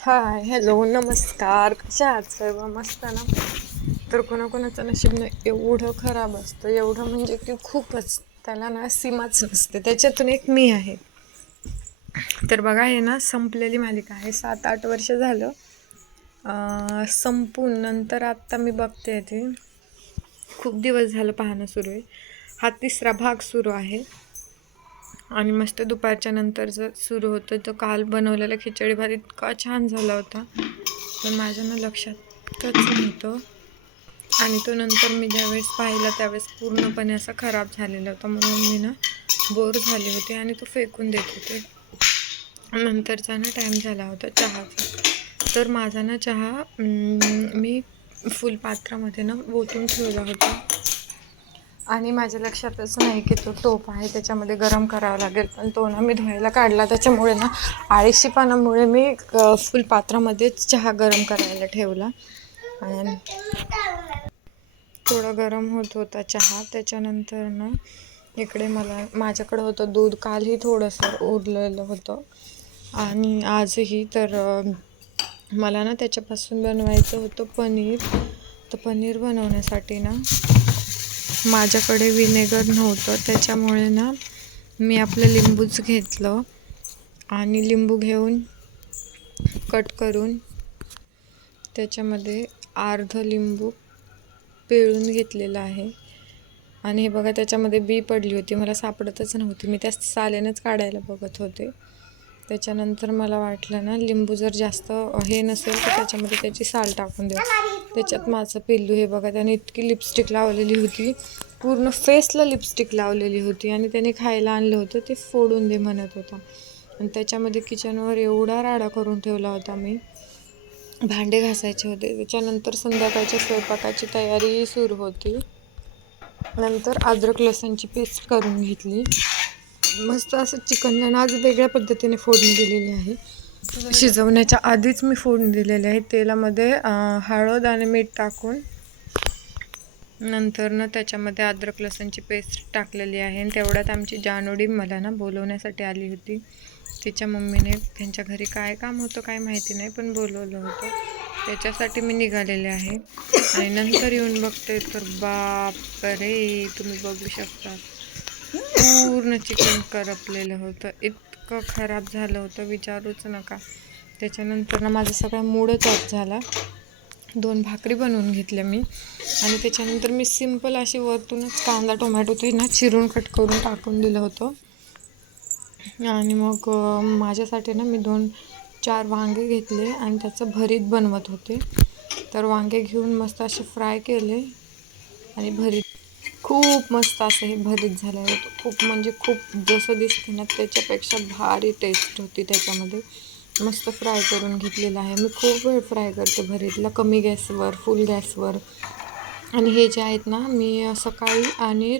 हाय, hello, नमस्कार. कशा आहात सर्व? मस्त ना? तर कोणाकोणाचं नशीब ना एवढं खराब असतं, एवढं म्हणजे की खूपच, त्याला ना सीमाच नसते. त्याच्यातून एक मी आहे. तर बघा, हे ना संपलेली मालिका आहे. 7-8 वर्ष झालं संपून नंतर आत्ता मी बघते ती. खूप दिवस झालं पाहणं सुरू आहे. हा 3रा भाग सुरू आहे आणि मस्त दुपारच्या नंतर जर सुरू होतं. तर काल बनवलेला खिचडी भात इतका छान झाला होता, पण माझ्या ना लक्षातच नव्हतं. आणि तो नंतर मी ज्यावेळेस पाहिला त्यावेळेस पूर्णपणे असा खराब झालेला होता, म्हणून मी ना बोर झाले होते आणि तो फेकून देत होते. नंतरचा ना टाईम झाला होता चहाचा. तर माझा ना चहा मी फुलपात्रामध्ये ना ओतून ठेवला होता आणि माझ्या लक्षातच नाही की तो टोप आहे त्याच्यामध्ये गरम करावा लागेल. पण तो ना मी धुवायला काढला, त्याच्यामुळे ना आळशीपणामुळे मी फुलपात्रामध्येच चहा गरम करायला ठेवला आणि थोडा गरम होत होता चहा. त्याच्यानंतर ना इकडे माझ्याकडं होतं दूध. कालही थोडंसं उरलेलं होतं आणि आजही. तर मला ना त्याच्यापासून बनवायचं होतं पनीर. तर पनीर बनवण्यासाठी ना माझ्याकडे विनेगर नव्हतं, त्याच्यामुळे ना मी आपलं लिंबूच घेतलं आणि लिंबू घेऊन कट करून त्याच्यामध्ये अर्ध लिंबू पिळून घेतलेला आहे. आणि हे बघा, त्याच्यामध्ये बी पडली होती, मला सापडतच नव्हती. मी त्या सालेनंच काढायला बघत होते. त्याच्यानंतर मला वाटलं ना लिंबू जर जास्त हे नसेल तर त्याच्यामध्ये त्याची साल टाकून देऊ. त्याच्यात माझं पिल्लू, हे बघा, त्याने इतकी लिपस्टिक लावलेली होती, पूर्ण फेसला लिपस्टिक लावलेली होती आणि त्याने खायला आणलं होतं, ते फोडून दे म्हणत होता. आणि त्याच्यामध्ये किचनवर एवढा राडा करून ठेवला होता. मी भांडे घासायचे होते. त्याच्यानंतर संध्याकाळच्या स्वयंपाकाची तयारी सुरू होती. नंतर अद्रक लसूणची पेस्ट करून घेतली. मस्त असं चिकनला आज वेगळ्या पद्धतीने फोडणी दिलेली आहे. शिजवण्याच्या आधीच मी फोडणी दिलेली आहे तेलामध्ये हळद आणि मीठ टाकून. नंतर ना त्याच्यामध्ये अद्रक लसूणची पेस्ट टाकलेली आहे. आणि तेवढ्यात आमची जानोडी मला ना बोलवण्यासाठी आली होती. तिच्या मम्मीने त्यांच्या घरी काय काम होतं काय माहिती नाही, पण बोलवलं होतं, त्याच्यासाठी मी निघालेले आहे. आणि नंतर येऊन बघते तर बापरे, तुम्ही बघू शकता पूर्ण चिकन करपलेलं होतं. इतकं खराब झालं होतं, विचारूच नका. त्याच्यानंतर ना माझा सगळा मूडच ऑफ झाला. 2 भाकरी बनवून घेतल्या मी आणि त्याच्यानंतर मी सिंपल अशी वरतूनच कांदा टोमॅटो ते ना चिरून कट करून टाकून दिलं होतं. आणि मग माझ्यासाठी ना मी 2-4 वांगे घेतले आणि त्याचं भरीत बनवत होते. तर वांगे घेऊन मस्त असे फ्राय केले आणि भरीत खूप मस्त असं हे भरीत झालं होतं. खूप म्हणजे खूप, जसं दिसते ना त्याच्यापेक्षा भारी टेस्ट होती त्याच्यामध्ये. मस्त फ्राय करून घेतलेलं आहे. मी खूप वेळ फ्राय करते भरीतला, कमी गॅसवर, फुल गॅसवर. आणि हे जे आहेत ना मी सकाळी आणि